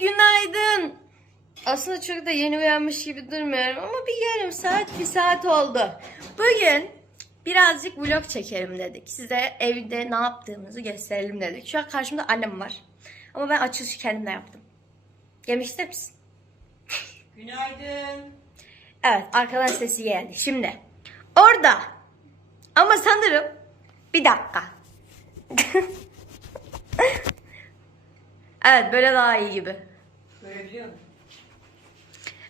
günaydın. Aslında çok da yeni uyanmış gibi durmuyorum ama bir yarım saat, bir saat oldu. Bugün birazcık vlog çekelim dedik. Size evde ne yaptığımızı gösterelim dedik. Şu an karşımda annem var. Ama ben açılışı kendimle yaptım. Yemek ister misin? Günaydın. Evet, arkadan sesi geldi. Şimdi orada ama sanırım bir dakika. evet, böyle daha iyi gibi. Görebiliyor musun?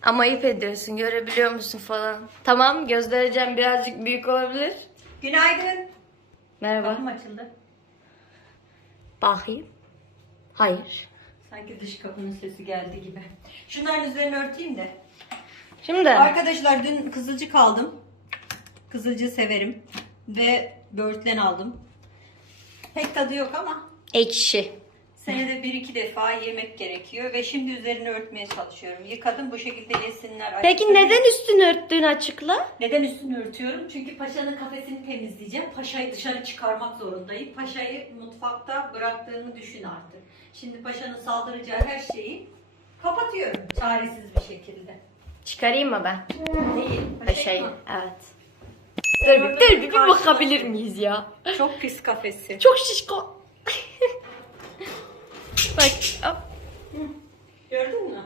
Ama ayıp ediyorsun, görebiliyor musun falan. Tamam, gözlereceğim birazcık büyük olabilir. Günaydın. Merhaba. Kapım açıldı. Bakayım. Hayır. Sanki dış kapının sesi geldi gibi. Şunların üzerini örteyim de. Şimdi Arkadaşlar dün kızılcık aldım. Kızılcığı severim. Ve böğürtlen aldım. Pek tadı yok ama ekşi. Senede bir iki defa yemek gerekiyor. Ve şimdi üzerini örtmeye çalışıyorum. Yıkadım bu şekilde yesinler. Peki Açık- neden üstünü örttüğünü açıkla? Neden üstünü örtüyorum? Çünkü paşanın kafesini temizleyeceğim. Paşayı dışarı çıkarmak zorundayım. Paşayı mutfakta bıraktığımı düşün artık. Şimdi paşanın saldıracağı her şeyi kapatıyorum çaresiz bir şekilde. Çıkarayım mı ben? Değil. Şey, mı? evet. Dur bir, dur bir, bir bakabilir miyiz ya? Çok pis kafesi. Çok şişko. Bak, hop. Gördün mü?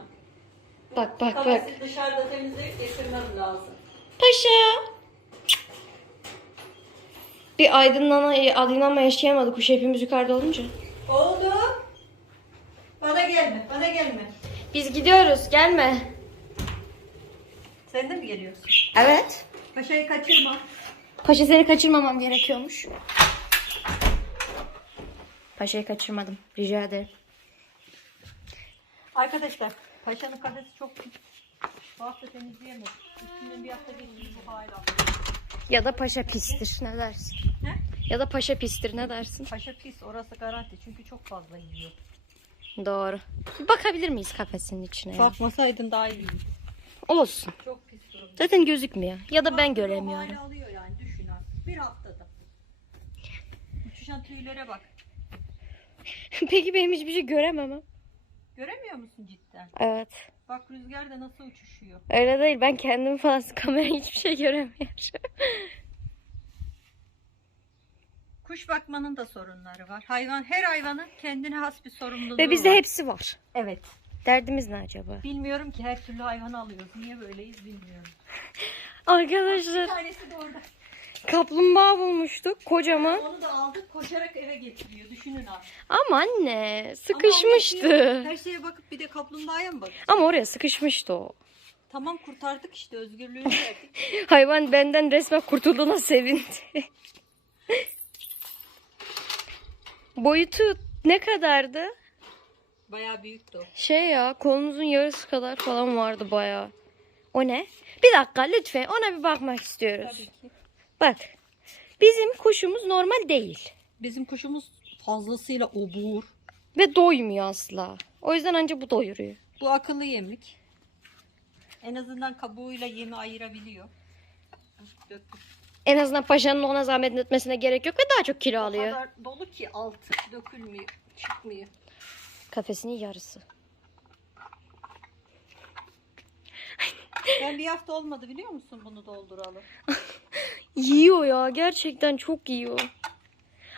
bak, bak, bak. Kafesi dışarıda temizleyip getirmem lazım. Paşa. Bir aydınlana, aydınlanma yaşayamadık kuş hepimiz yukarıda olunca. Oldu. Bana gelme, bana gelme. Biz gidiyoruz, gelme. Sen de mi geliyorsun? Evet. Paşayı kaçırma. Paşa seni kaçırmamam gerekiyormuş. Paşayı kaçırmadım. Rica ederim. Arkadaşlar, paşanın kafesi çok pis. Bu hafta temizleyemedik. Üstünden bir hafta geçti bu hala. Ya da paşa pistir. Ne dersin? Ne? Ya da paşa pistir. Ne dersin? Paşa pis orası garanti çünkü çok fazla yiyor. Doğru. Bir bakabilir miyiz kafesinin içine? ya? Bakmasaydın daha iyi. Olsun. Çok pis durumda. Zaten gözükmüyor. Ya da ben göremiyorum. o hali alıyor yani düşün artık. Bir haftada. Uçuşan tüylere bak. Peki benim hiçbir şey görememem. Göremiyor musun cidden? Evet. Bak rüzgar da nasıl uçuşuyor. Öyle değil. Ben kendim falan kamera hiçbir şey göremiyorum. Kuş bakmanın da sorunları var. Hayvan her hayvanın kendine has bir sorumluluğu Ve bizde var. hepsi var. Evet. Derdimiz ne acaba? Bilmiyorum ki her türlü hayvan alıyoruz. Niye böyleyiz bilmiyorum. Arkadaşlar Bir tanesi de orada. Kaplumbağa bulmuştuk kocaman. Onu da aldık koşarak eve getiriyor. Düşünün artık. Ama anne Ama sıkışmıştı. Her şeye bakıp bir de kaplumbağaya mı bak? Ama oraya sıkışmıştı o. Tamam kurtardık işte özgürlüğünü verdik. Hayvan benden resmen kurtulduğuna sevindi. Boyutu ne kadardı? Bayağı büyüktü o. Şey ya kolunuzun yarısı kadar falan vardı bayağı. O ne? Bir dakika lütfen ona bir bakmak istiyoruz. Tabii ki. Bak. Bizim kuşumuz normal değil. Bizim kuşumuz fazlasıyla obur. Ve doymuyor asla. O yüzden ancak bu doyuruyor. Bu akıllı yemlik. En azından kabuğuyla yemi ayırabiliyor. En azından paşanın ona zahmet etmesine gerek yok ve daha çok kilo O alıyor. kadar dolu ki altı dökülmüyor, çıkmıyor. Kafesinin yarısı. Ben bir hafta olmadı biliyor musun bunu dolduralım? Yiyor ya gerçekten çok yiyor.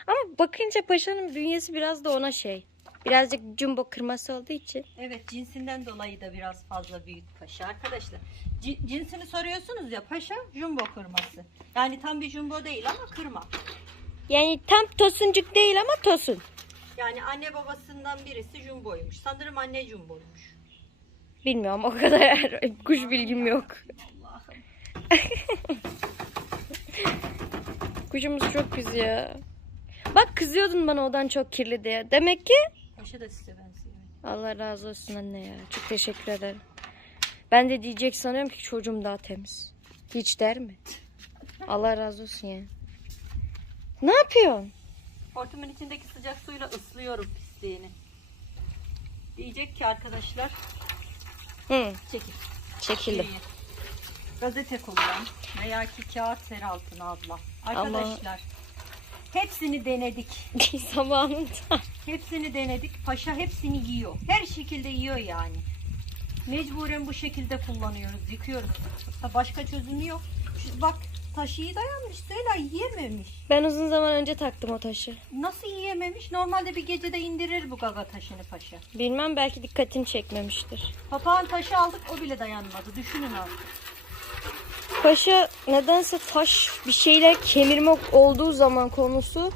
Ama bakınca paşanın bünyesi biraz da ona şey. Birazcık jumbo kırması olduğu için. Evet cinsinden dolayı da biraz fazla büyük paşa arkadaşlar. Ci- cinsini soruyorsunuz ya paşa jumbo kırması. Yani tam bir jumbo değil ama kırma. Yani tam tosuncuk değil ama tosun. Yani anne babasından birisi jumboymuş. Sanırım anne jumboymuş. Bilmiyorum o kadar kuş bilgim yok. Allah'ım. Kuşumuz çok güzel ya. Bak kızıyordun bana odan çok kirli diye. Demek ki Paşa da size benziyor. Allah razı olsun anne ya. Çok teşekkür ederim. Ben de diyecek sanıyorum ki çocuğum daha temiz. Hiç der mi? Allah razı olsun ya. Ne yapıyorsun? Hortumun içindeki sıcak suyla ıslıyorum pisliğini. Diyecek ki arkadaşlar Hı, çekil. çekildim. Yürüyün. Gazete kullan veya ki kağıt ser altına abla. Arkadaşlar Hepsini denedik. Zamanında. Hepsini denedik. Paşa hepsini yiyor. Her şekilde yiyor yani. Mecburen bu şekilde kullanıyoruz. Yıkıyoruz. Başka çözümü yok. Şu, bak taş iyi dayanmış. Zeyla yiyememiş. Ben uzun zaman önce taktım o taşı. Nasıl yiyememiş? Normalde bir gecede indirir bu gaga taşını paşa. Bilmem belki dikkatini çekmemiştir. Papağan taşı aldık o bile dayanmadı. Düşünün artık. Paşa nedense taş bir şeyler kemirmek olduğu zaman konusu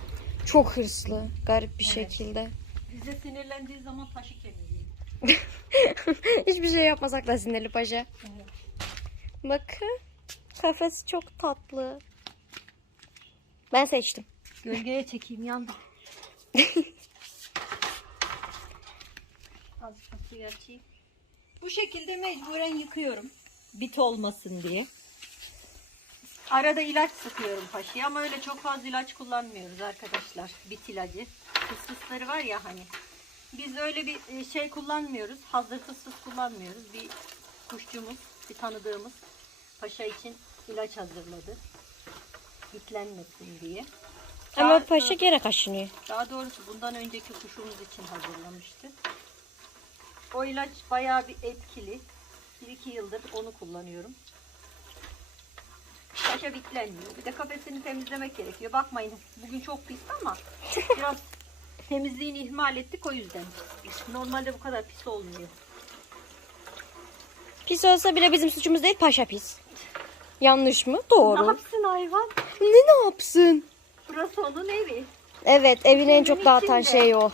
çok hırslı. Garip bir Evet. şekilde. Bize sinirlendiği zaman taşı kemiriyor. Hiçbir şey yapmasak da sinirli paşa. Evet. Bakın. Kafesi çok tatlı. Ben seçtim. Gölgeye çekeyim yandı. Az kapıyı açayım. Bu şekilde mecburen yıkıyorum. Bit olmasın diye. Arada ilaç sıkıyorum paşaya ama öyle çok fazla ilaç kullanmıyoruz arkadaşlar. Bit ilacı. Fısfısları var ya hani. Biz öyle bir e, şey kullanmıyoruz. Hazır fısfıs kullanmıyoruz. Bir kuşçumuz, bir tanıdığımız paşa için ilaç hazırladı. Bitlenmesin diye. Ama Daha- paşa gene kaşınıyor. daha doğrusu bundan önceki kuşumuz için hazırlamıştı. O ilaç bayağı bir etkili. Bir iki yıldır onu kullanıyorum. Paşa bitlenmiyor. Bir de kafesini temizlemek gerekiyor. Bakmayın bugün çok pis ama biraz temizliğini ihmal ettik o yüzden. Normalde bu kadar pis olmuyor. Pis olsa bile bizim suçumuz değil paşa pis. Yanlış mı? Ne Doğru. yapsın hayvan? Ne ne yapsın? Burası onun evi. Evet evin en çok dağıtan içinde. şey o.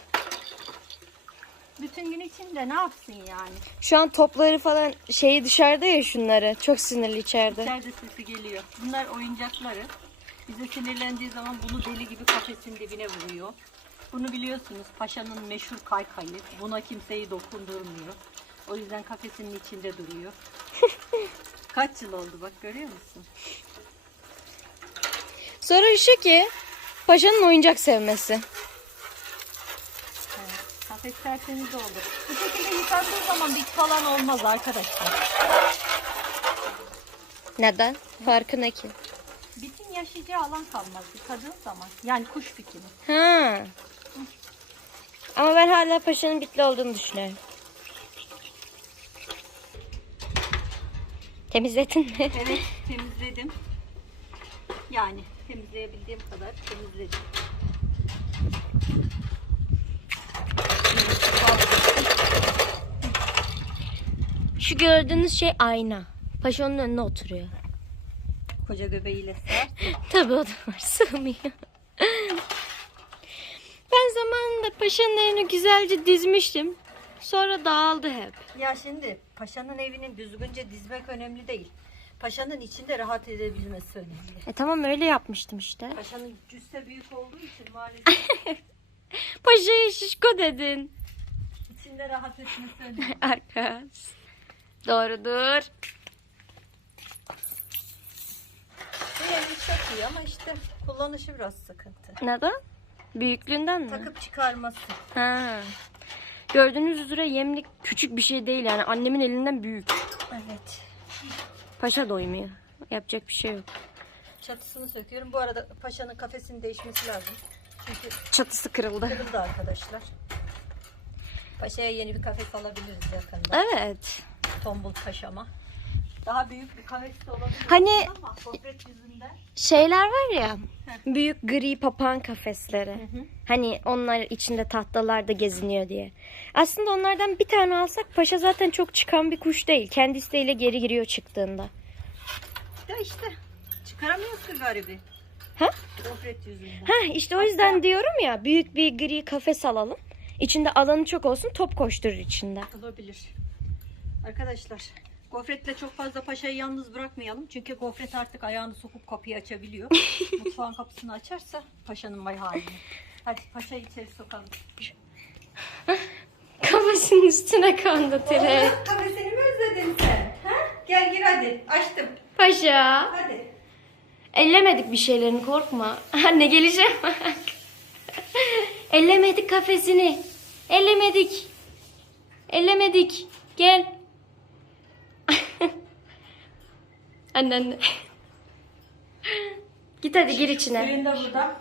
Bütün gün içinde ne yapsın yani? Şu an topları falan şeyi dışarıda ya şunları. Çok sinirli içeride. İçeride sesi geliyor. Bunlar oyuncakları. Bize sinirlendiği zaman bunu deli gibi kafesin dibine vuruyor. Bunu biliyorsunuz paşanın meşhur kaykayı. Buna kimseyi dokundurmuyor. O yüzden kafesinin içinde duruyor. Kaç yıl oldu bak görüyor musun? Sonra şu ki paşanın oyuncak sevmesi. Kafes tertemiz oldu. Bu şekilde yıkandığı zaman bit falan olmaz arkadaşlar. Neden? Farkı ne ki? Bitin yaşayacağı alan kalmaz yıkadığın zaman. Yani kuş bitini. Ha. Ama ben hala paşanın bitli olduğunu düşünüyorum. Temizledin mi? Evet temizledim. Yani temizleyebildiğim kadar temizledim. Şu gördüğünüz şey ayna. Paşa onun önüne oturuyor. Koca göbeğiyle sığar. Tabii o da var. Sığmıyor. ben zamanında paşanın evini güzelce dizmiştim. Sonra dağıldı hep. Ya şimdi paşanın evinin düzgünce dizmek önemli değil. Paşanın içinde rahat edebilmesi önemli. E tamam öyle yapmıştım işte. Paşanın cüsse büyük olduğu için maalesef Paşa'ya şişko dedin. içinde rahat etmesi önemli. Arkas. Doğrudur. Yemlik çok iyi ama işte kullanışı biraz sıkıntı. Neden? Büyüklüğünden mi? Takıp çıkarması. Ha. Gördüğünüz üzere yemlik küçük bir şey değil yani annemin elinden büyük. Evet. Paşa doymuyor. Yapacak bir şey yok. Çatısını söküyorum. Bu arada paşanın kafesinin değişmesi lazım. Çünkü Çatısı kırıldı. kırıldı arkadaşlar. Paşaya yeni bir kafes alabiliriz yakında. Evet. Tombul paşama. Daha büyük bir kafes de olabilir. Hani- ama yüzünden. Şeyler var ya büyük gri papağan kafesleri. Hani onlar içinde tahtalar da geziniyor diye. Aslında onlardan bir tane alsak paşa zaten çok çıkan bir kuş değil. Kendi isteğiyle geri giriyor çıktığında. Ya işte çıkaramıyoruz ki garibi. Ha? Gofret yüzünden. Ha işte o yüzden diyorum ya büyük bir gri kafes alalım. İçinde alanı çok olsun top koşturur içinde. Olabilir. Arkadaşlar gofretle çok fazla paşayı yalnız bırakmayalım. Çünkü gofret artık ayağını sokup kapıyı açabiliyor. Mutfağın kapısını açarsa paşanın vay haline. Hadi paşayı içeri sokalım. Kafesinin üstüne kondu tire. Kafesini mi özledin sen? Ha? Gel gir hadi. Açtım. Paşa. Hadi. Ellemedik bir şeylerini korkma. Anne geleceğim bak. Ellemedik kafesini. Ellemedik. Ellemedik. Gel. Anne anne. Git hadi gir içine. Da burada.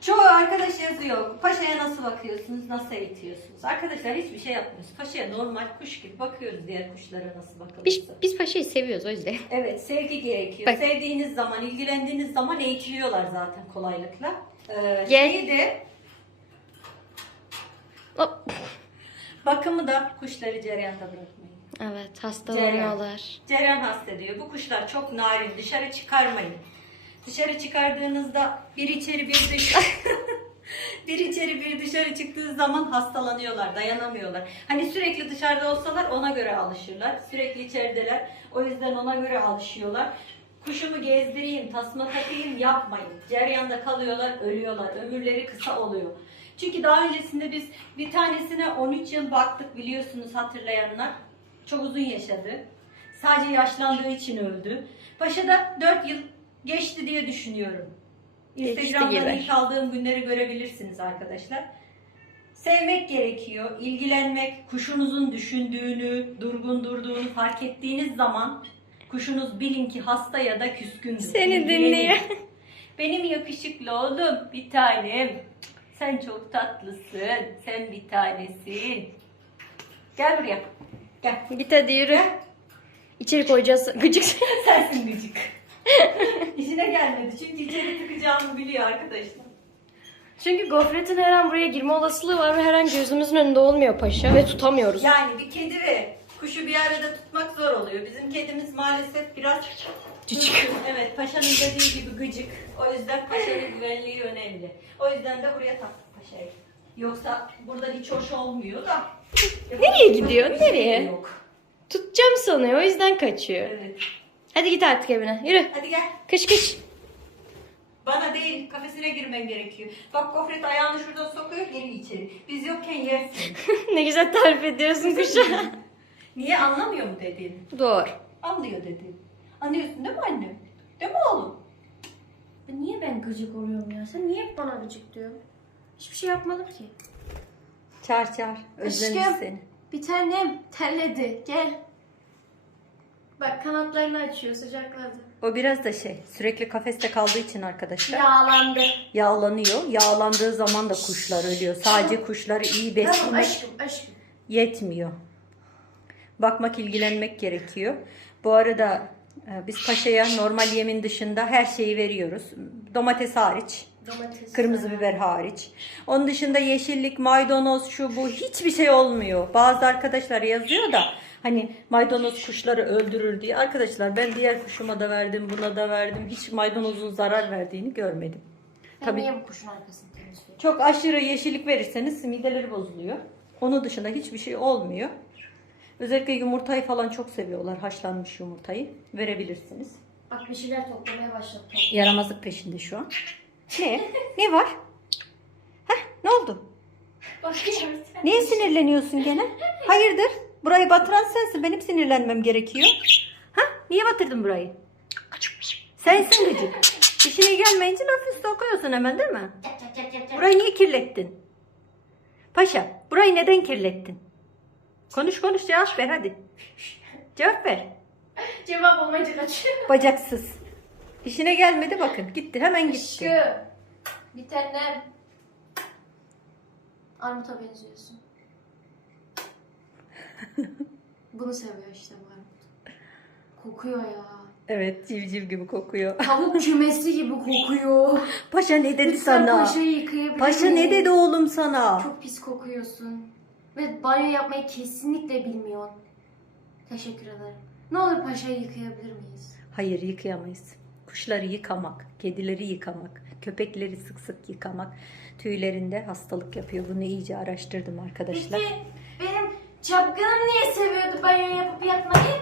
Çoğu arkadaş yazıyor. Paşaya nasıl bakıyorsunuz, nasıl eğitiyorsunuz? Arkadaşlar hiçbir şey yapmıyoruz. Paşaya normal kuş gibi bakıyoruz diğer kuşlara nasıl bakılırsa. Biz, biz paşayı seviyoruz o yüzden. Evet, sevgi gerekiyor. Bak. Sevdiğiniz zaman, ilgilendiğiniz zaman eğitiliyorlar zaten kolaylıkla. Ee, Gel. şeyi de Hop. bakımı da kuşları cereyanda bırakmayın. Evet hastalanıyorlar. Cereyan hasta diyor. Bu kuşlar çok narin. Dışarı çıkarmayın. Dışarı çıkardığınızda bir içeri bir dışarı bir içeri bir dışarı çıktığı zaman hastalanıyorlar, dayanamıyorlar. Hani sürekli dışarıda olsalar ona göre alışırlar. Sürekli içerideler. O yüzden ona göre alışıyorlar. Kuşumu gezdireyim, tasma takayım yapmayın. Ceryanda kalıyorlar, ölüyorlar. Ömürleri kısa oluyor. Çünkü daha öncesinde biz bir tanesine 13 yıl baktık biliyorsunuz hatırlayanlar. Çok uzun yaşadı. Sadece yaşlandığı için öldü. Paşa da 4 yıl geçti diye düşünüyorum. Gibi. ilk aldığım günleri görebilirsiniz arkadaşlar. Sevmek gerekiyor, ilgilenmek, kuşunuzun düşündüğünü, durgun durduğunu fark ettiğiniz zaman kuşunuz bilin ki hasta ya da küskündür. Seni dinliyor. Benim yakışıklı oğlum, bir tanem. Sen çok tatlısın, sen bir tanesin. Gel buraya, gel. Git hadi yürü. Gel. İçeri koyacağız. Gıcık. Sensin gıcık. İşine gelmedi çünkü içeri tıkacağımı biliyor arkadaşlar. Çünkü gofretin her an buraya girme olasılığı var ve her an gözümüzün önünde olmuyor paşa ve tutamıyoruz. Yani bir kedi ve kuşu bir arada tutmak zor oluyor. Bizim kedimiz maalesef biraz Küçük. Evet, paşanın dediği gibi gıcık. O yüzden paşanın güvenliği önemli. O yüzden de buraya taktık paşayı. Yoksa burada hiç hoş olmuyor da. Nereye gidiyor? Bir şey Nereye? Yok. Tutacağım sanıyor o yüzden kaçıyor. Evet. Hadi git artık evine. Yürü. Hadi gel. Kış kış. Bana değil, kafesine girmen gerekiyor. Bak gofret ayağını şuradan sokuyor, geri içeri. Biz yokken yersin. ne güzel tarif ediyorsun kuşa. Niye anlamıyor mu dediğini? Doğru. Anlıyor dedi. Anlıyorsun değil mi annem? Değil mi oğlum? Niye ben gıcık oluyorum ya? Sen niye hep bana gıcık diyorsun? Hiçbir şey yapmadım ki. Çağır çağır. Özlemiş Aşkım. seni. Bir tanem terledi. Gel. Bak kanatlarını açıyor sıcakladı. O biraz da şey, sürekli kafeste kaldığı için arkadaşlar. Yağlandı. Yağlanıyor. Yağlandığı zaman da kuşlar ölüyor. Sadece kuşları iyi Tamam beslemek aşkım aşkım. yetmiyor. Bakmak, ilgilenmek gerekiyor. Bu arada e, biz paşaya normal yemin dışında her şeyi veriyoruz. Domates hariç. Domates. Kırmızı biber hariç. Onun dışında yeşillik, maydanoz, şu bu hiçbir şey olmuyor. Bazı arkadaşlar yazıyor da hani maydanoz kuşları öldürür diye. Arkadaşlar ben diğer kuşuma da verdim, buna da verdim. Hiç maydanozun zarar verdiğini görmedim. Ben Tabii niye bu kuşun arkasını temizliyorum? çok aşırı yeşillik verirseniz mideleri bozuluyor. Onun dışında hiçbir şey olmuyor. Özellikle yumurtayı falan çok seviyorlar. Haşlanmış yumurtayı. Verebilirsiniz. Bak bir şeyler toplamaya başladım. Yaramazlık peşinde şu an. Ne? Ne var? Heh, ne oldu? Bak Niye sinirleniyorsun gene? Hayırdır? Burayı batıran sensin. Benim sinirlenmem gerekiyor. Ha? Niye batırdın burayı? Sensin gıcık. İşine gelmeyince laf üstü okuyorsun hemen değil mi? Burayı niye kirlettin? Paşa, burayı neden kirlettin? Konuş konuş cevap ver hadi. Cevap ver. Cevap olmayınca kaçıyor. Bacaksız. İşine gelmedi bakın. Gitti hemen gitti. Bir tanem. Armut'a benziyorsun. Bunu seviyor işte bu armut. Kokuyor ya. Evet civciv gibi kokuyor. Tavuk kümesi gibi kokuyor. Paşa ne dedi Lütfen sana? paşayı yıkayabilir Paşa ne dedi oğlum sana? Çok pis kokuyorsun. Ve banyo yapmayı kesinlikle bilmiyorsun. Teşekkür ederim. Ne olur paşayı yıkayabilir miyiz? Hayır yıkayamayız. Kuşları yıkamak, kedileri yıkamak, köpekleri sık sık yıkamak tüylerinde hastalık yapıyor. Bunu iyice araştırdım arkadaşlar. Peki benim çapkınım niye seviyordu banyo yapıp yatmayı?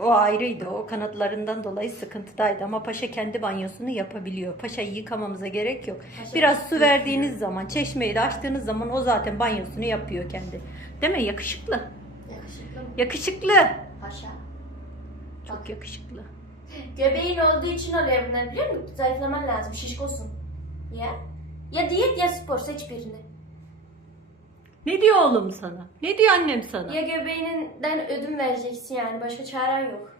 O ayrıydı. O kanatlarından dolayı sıkıntıdaydı ama paşa kendi banyosunu yapabiliyor. Paşayı yıkamamıza gerek yok. Paşa Biraz su yapıyor. verdiğiniz zaman, çeşmeyi de açtığınız zaman o zaten banyosunu yapıyor kendi. Değil mi? Yakışıklı. Yakışıklı mı? Yakışıklı. Paşa. Çok yakışıklı. Göbeğin olduğu için oluyor bunlar biliyor musun? Zayıflaman lazım, şişkosun. Ya? Ya diyet ya spor seç birini. Ne diyor oğlum sana? Ne diyor annem sana? Ya göbeğinden ödün vereceksin yani başka çaren yok.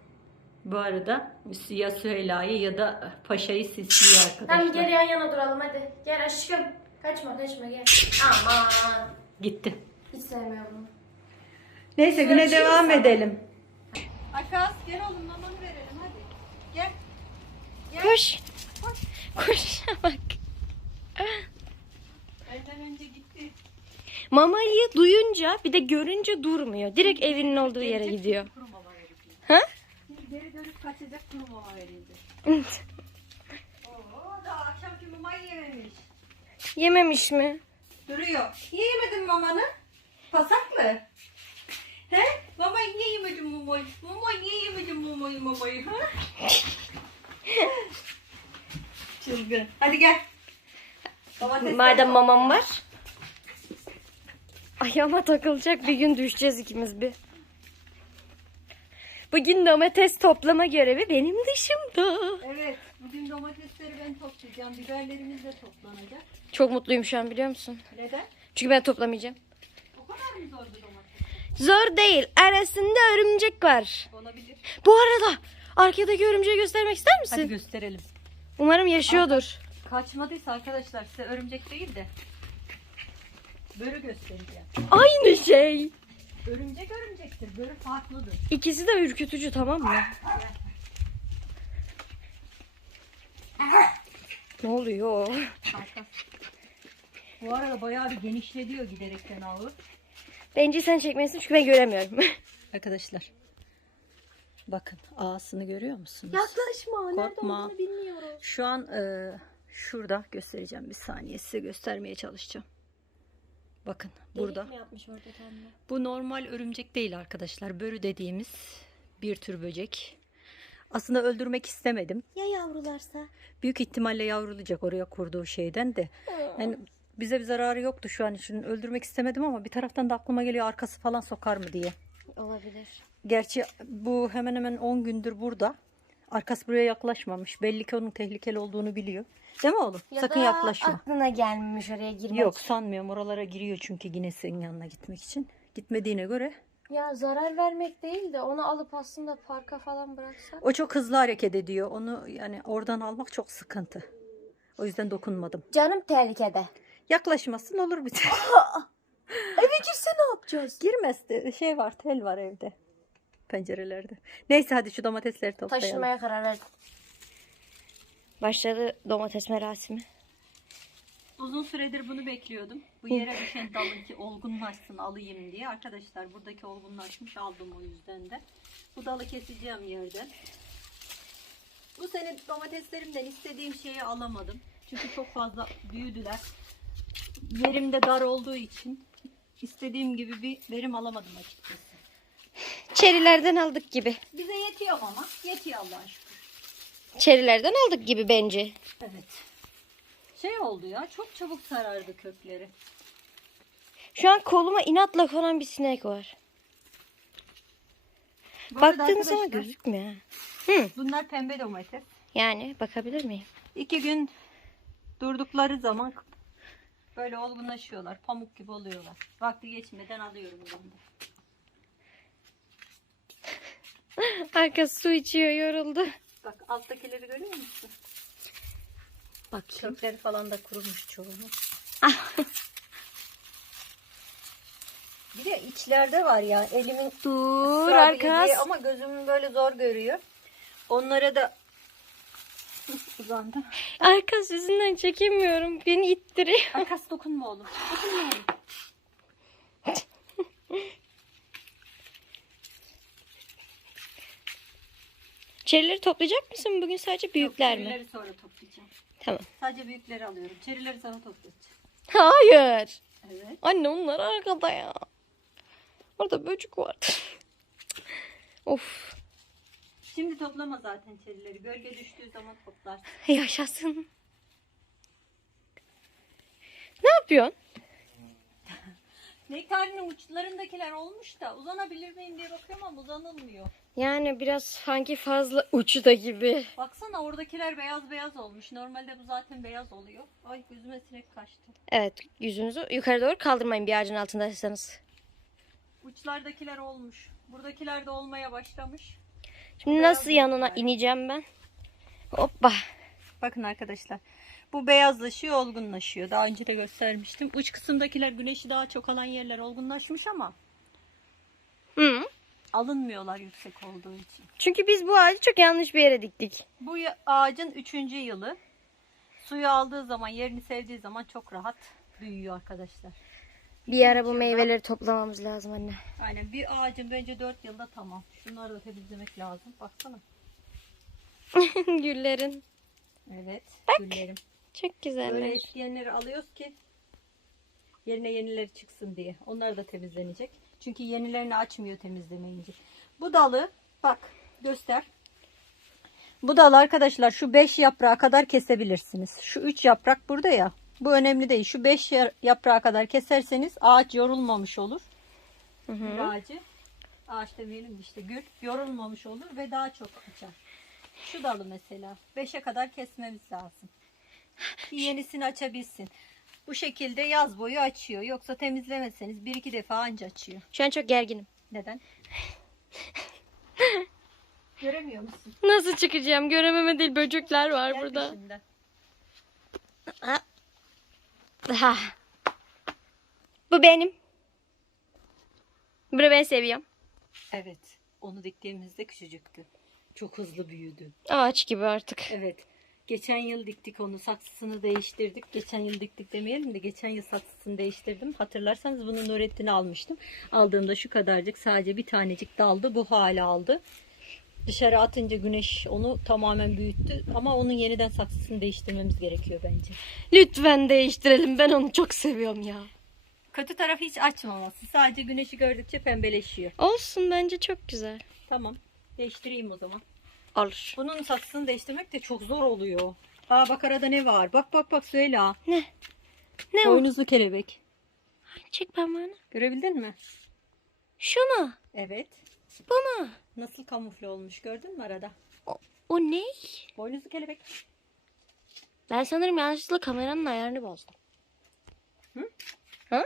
Bu arada ya Süheyla'yı ya da Paşa'yı sisliyor arkadaşlar. Tamam gel yan yana duralım hadi. Gel aşkım. Kaçma kaçma gel. Aman. Gitti. Hiç sevmiyorum bunu. Neyse güne Görüşürüz devam sana. edelim. Akas gel oğlum mamanı verelim hadi. Gel. Koş. Koş bak. Benden önce gitti. Mamayı duyunca bir de görünce durmuyor. Direkt evinin olduğu yere gidiyor. Ha? Geri dönüp kaçacak kuru mama verildi. Oo daha akşamki mamayı yememiş. Yememiş mi? Duruyor. Niye yemedin mamanı? Pasaklı. He? Mama niye yemedin mamayı? Mama niye yemedin mamayı mamayı? Ha? Çılgın. Hadi gel. Domatesleri Madem mamam var. Ayağıma takılacak bir gün düşeceğiz ikimiz bir. Bugün domates toplama görevi benim dışımda. Evet. Bugün domatesleri ben toplayacağım. Biberlerimiz de toplanacak. Çok mutluyum şu an biliyor musun? Neden? Çünkü ben toplamayacağım. O kadar mı zordu domates? Zor değil. Arasında örümcek var. Olabilir. Bu arada arkadaki örümceği göstermek ister misin? Hadi gösterelim. Umarım yaşıyordur. Kaçmadıysa arkadaşlar size örümcek değil de börü göstereceğim. Aynı şey. Örümcek örümcektir. Börü farklıdır. İkisi de ürkütücü tamam mı? Ne oluyor? Arka. Bu arada bayağı bir genişlediyor giderekten ağı. Bence sen çekmesin çünkü ben göremiyorum. Arkadaşlar. Bakın ağasını görüyor musunuz? Yaklaşma. nerede Korkma. olduğunu bilmiyorum. Şu an e, şurada göstereceğim bir saniye size göstermeye çalışacağım. Bakın burada. yapmış orada kendine? Bu normal örümcek değil arkadaşlar. Börü dediğimiz bir tür böcek. Aslında öldürmek istemedim. Ya yavrularsa? Büyük ihtimalle yavrulayacak oraya kurduğu şeyden de. Yani bize bir zararı yoktu şu an için. Öldürmek istemedim ama bir taraftan da aklıma geliyor arkası falan sokar mı diye. Olabilir. Gerçi bu hemen hemen 10 gündür burada. Arkası buraya yaklaşmamış. Belli ki onun tehlikeli olduğunu biliyor. Değil mi oğlum? Ya Sakın da yaklaşma. aklına gelmemiş oraya girmek. Yok sanmıyorum. Oralara giriyor çünkü yine senin yanına gitmek için. Gitmediğine göre Ya zarar vermek değil de onu alıp aslında parka falan bıraksak. o çok hızlı hareket ediyor. Onu yani oradan almak çok sıkıntı. O yüzden dokunmadım. Canım tehlikede. Yaklaşmasın olur bir şey. Eve girse ne yapacağız? Girmez şey var tel var evde. Pencerelerde. Neyse hadi şu domatesleri toplayalım. Taşınmaya karar verdim. Başladı domates merasimi. Uzun süredir bunu bekliyordum. Bu yere düşen dalın ki olgunlaşsın alayım diye. Arkadaşlar buradaki olgunlaşmış aldım o yüzden de. Bu dalı keseceğim yerden. Bu sene domateslerimden istediğim şeyi alamadım. Çünkü çok fazla büyüdüler. Yerim de dar olduğu için istediğim gibi bir verim alamadım açıkçası. Çerilerden aldık gibi. Bize yetiyor ama. Yetiyor Allah'a şükür. Çerilerden aldık gibi bence. Evet. Şey oldu ya çok çabuk sarardı kökleri. Şu an koluma inatla konan bir sinek var. Bu arada Baktığın zaman arkadaşlar, gözükmüyor. Hı. Bunlar pembe domates. Yani bakabilir miyim? İki gün durdukları zaman böyle olgunlaşıyorlar. Pamuk gibi oluyorlar. Vakti geçmeden alıyorum ben de. Arkası su içiyor yoruldu. Bak alttakileri görüyor musun? Bakayım. Kökleri falan da kurumuş çoğunun. Bir de içlerde var ya elimin Dur Arkas. ama gözümün böyle zor görüyor. Onlara da uzandı. Arkas yüzünden çekemiyorum. Beni ittiriyor. Arkas dokunma oğlum. Dokunma oğlum. Çerileri toplayacak mısın bugün sadece büyükler mi? Çerileri sonra toplayacağım. Tamam. Sadece büyükleri alıyorum. Çerileri sonra toplayacağım. Hayır. Evet. Anne onlar arkada ya. Orada böcek vardı. of. Şimdi toplama zaten çerileri. Gölge düştüğü zaman toplar. Yaşasın. Ne yapıyorsun? Nektarinin uçlarındakiler olmuş da uzanabilir miyim diye bakıyorum ama uzanılmıyor. Yani biraz sanki fazla uçta gibi. Baksana oradakiler beyaz beyaz olmuş. Normalde bu zaten beyaz oluyor. Ay gözüme sinek kaçtı. Evet yüzünüzü yukarı doğru kaldırmayın bir ağacın altındaysanız. Uçlardakiler olmuş. Buradakiler de olmaya başlamış. Şimdi Beyaz nasıl yanına var. ineceğim ben? Hoppa. Bakın arkadaşlar. Bu beyazlaşıyor, olgunlaşıyor. Daha önce de göstermiştim. Uç kısımdakiler güneşi daha çok alan yerler olgunlaşmış ama Hı. alınmıyorlar yüksek olduğu için. Çünkü biz bu ağacı çok yanlış bir yere diktik. Bu ya- ağacın üçüncü yılı. Suyu aldığı zaman, yerini sevdiği zaman çok rahat büyüyor arkadaşlar. Bir ara bu meyveleri toplamamız lazım anne. Aynen bir ağacın bence 4 yılda tamam. Şunları da temizlemek lazım. Baksana. Güllerin. Evet. Bak. Güllerim. Çok güzeller. Böyle eskiyenleri alıyoruz ki yerine yenileri çıksın diye. Onlar da temizlenecek. Çünkü yenilerini açmıyor temizlemeyince. Bu dalı bak göster. Bu dal arkadaşlar şu 5 yaprağa kadar kesebilirsiniz. Şu 3 yaprak burada ya. Bu önemli değil. Şu 5 yaprağa kadar keserseniz ağaç yorulmamış olur. Hı hı. ağacı. Ağaç demeyelim de işte gül yorulmamış olur ve daha çok açar. Şu dalı mesela 5'e kadar kesmemiz lazım. Ki yenisini açabilsin. Bu şekilde yaz boyu açıyor. Yoksa temizlemezseniz bir iki defa anca açıyor. Şu an çok gerginim. Neden? Göremiyor musun? Nasıl çıkacağım? Görememe değil böcekler var Gel burada. peşimden. Ha. Bu benim. Bunu ben seviyorum. Evet. Onu diktiğimizde küçücüktü. Çok hızlı büyüdü. Ağaç gibi artık. Evet. Geçen yıl diktik onu. Saksısını değiştirdik. Geçen yıl diktik demeyelim de geçen yıl saksısını değiştirdim. Hatırlarsanız bunu Nurettin'e almıştım. Aldığımda şu kadarcık sadece bir tanecik daldı. Bu hale aldı. Dışarı atınca güneş onu tamamen büyüttü. Ama onun yeniden saksısını değiştirmemiz gerekiyor bence. Lütfen değiştirelim. Ben onu çok seviyorum ya. Kötü tarafı hiç açmaması. Sadece güneşi gördükçe pembeleşiyor. Olsun bence çok güzel. Tamam. Değiştireyim o zaman. Olur. Bunun saksısını değiştirmek de çok zor oluyor. Aa bak arada ne var? Bak bak bak Süheyla. Ne? Ne o? Boynuzlu kelebek. Çek parmağını. Görebildin mi? Şu mu? Evet. Bu mu? Nasıl kamufle olmuş gördün mü arada? O ne? Boynuzlu kelebek. Ben sanırım yanlışlıkla kameranın ayarını bozdum. Hı? Ha?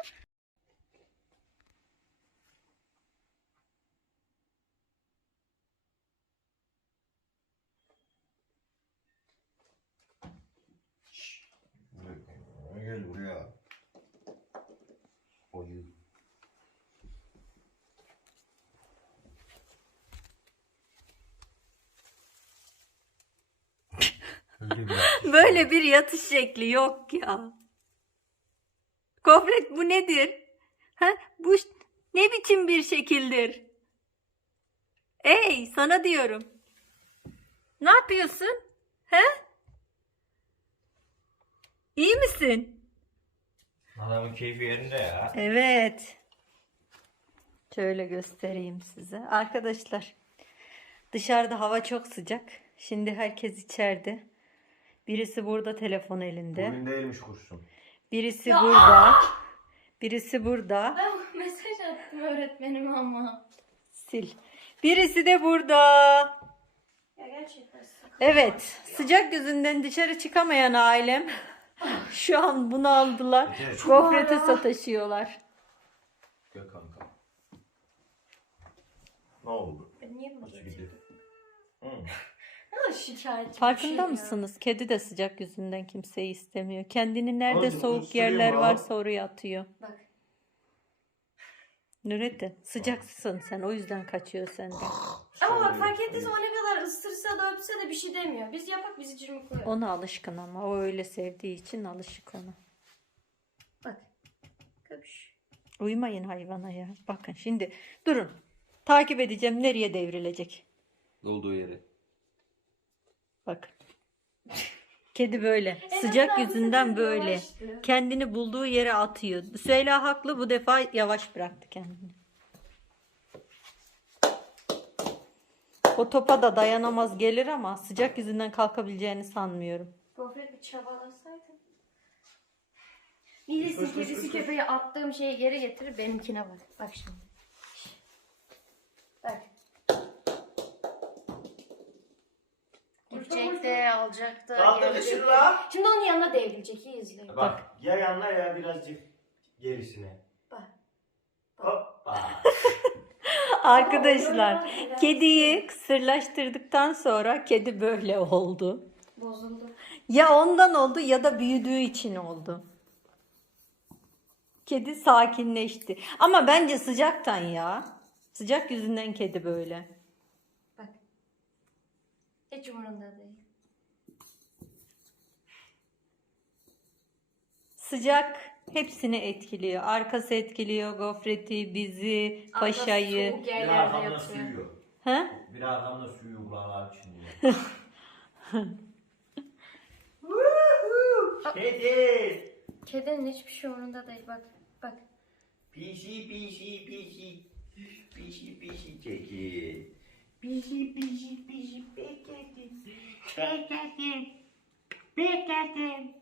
Buraya gel buraya. Oyu. Öyle bir Böyle bir yatış şekli yok ya. Gofret bu nedir? Ha? Bu ne biçim bir şekildir? Ey sana diyorum. Ne yapıyorsun? He? İyi misin? Adamın keyfi yerinde ya. Evet. Şöyle göstereyim size. Arkadaşlar dışarıda hava çok sıcak. Şimdi herkes içeride. Birisi burada telefon elinde. Bugün değilmiş kurşun. Birisi burada. Birisi burada. Ben mesaj attım öğretmenime ama. Sil. Birisi de burada. Ya gerçekten Evet. Sıcak yüzünden dışarı çıkamayan ailem şu an bunu aldılar. Evet. Gofrete sataşıyorlar. Gel kanka. Ne oldu? Ben niye Nasıl gidiyor? Hı. Şikayet Farkında şey ya. mısınız? Kedi de sıcak yüzünden kimseyi istemiyor. Kendini nerede Hadi soğuk yerler varsa oraya atıyor. Bak. Nurettin sıcaksın sen o yüzden kaçıyor senden. Ama bak fark ettiyse o ne kadar ısırsa da öpse de bir şey demiyor. Biz yapak bizi cırmık koyuyor. Ona alışkın ama o öyle sevdiği için alışık ona. Bak. Köpüş. Uymayın hayvana ya. Bakın şimdi durun. Takip edeceğim nereye devrilecek. Olduğu yere. Bak. Kedi böyle. Sıcak yüzünden böyle. yavaştı. Kendini bulduğu yere atıyor. Süheyla haklı bu defa yavaş bıraktı kendini. O topa da dayanamaz gelir ama sıcak yüzünden kalkabileceğini sanmıyorum. Gofret bir çabalasaydın. Birisi kedisi köpeği attığım şeyi geri getirir benimkine bak. Bak şimdi. Bak. Gidecek de alacak da Kaldır gelecek de. la. Şimdi onun yanına devrilecek. iyi izle. Bak, ya yanına ya birazcık gerisine. Bak. Hoppa. Arkadaşlar kediyi kısırlaştırdıktan sonra kedi böyle oldu. Bozuldu. Ya ondan oldu ya da büyüdüğü için oldu. Kedi sakinleşti. Ama bence sıcaktan ya. Sıcak yüzünden kedi böyle. Hiç umurumda değil. Sıcak hepsini etkiliyor. Arkası etkiliyor. Gofreti, bizi, paşayı. Soğuk Bir yerlerde arkamda yatıyor. suyuyor. Ha? Bir arkamda suyu kulağına içinde. Kedi. Kedinin hiçbir şey umurunda değil bak. Bak. Pişi pişi pişi. Pişi pişi kedi. Pişi pişi pişi bekledim. Bekledim. Bekledim.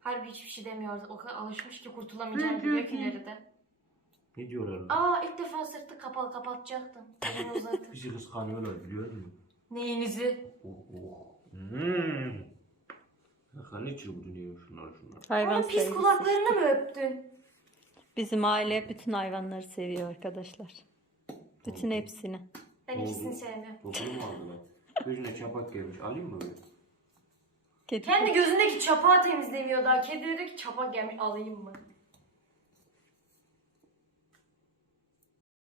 Harbi hiçbir şey demiyoruz. O kadar alışmış ki kurtulamayacağını biliyor ki nerede. Ne diyorlar? Aa ilk defa sırtı kapalı kapatacaktım. Bunu uzatıp. Bizi kıskanıyorlar biliyor musun? Neyinizi? Oh oh. Hmm. Bakın ne çılgınıyor şunlar şunlar. Hayvan Onun pis sevgisi. kulaklarını mı öptün? Bizim aile bütün hayvanları seviyor arkadaşlar. Bütün hepsini. Ben Oldu. ikisini sevmiyorum. Dokunu mu aldı lan? Gözüne çapak gelmiş. Alayım mı böyle? Kedi Kendi gözündeki çapağı temizlemiyor daha. Kedi diyor ki çapak gelmiş alayım mı?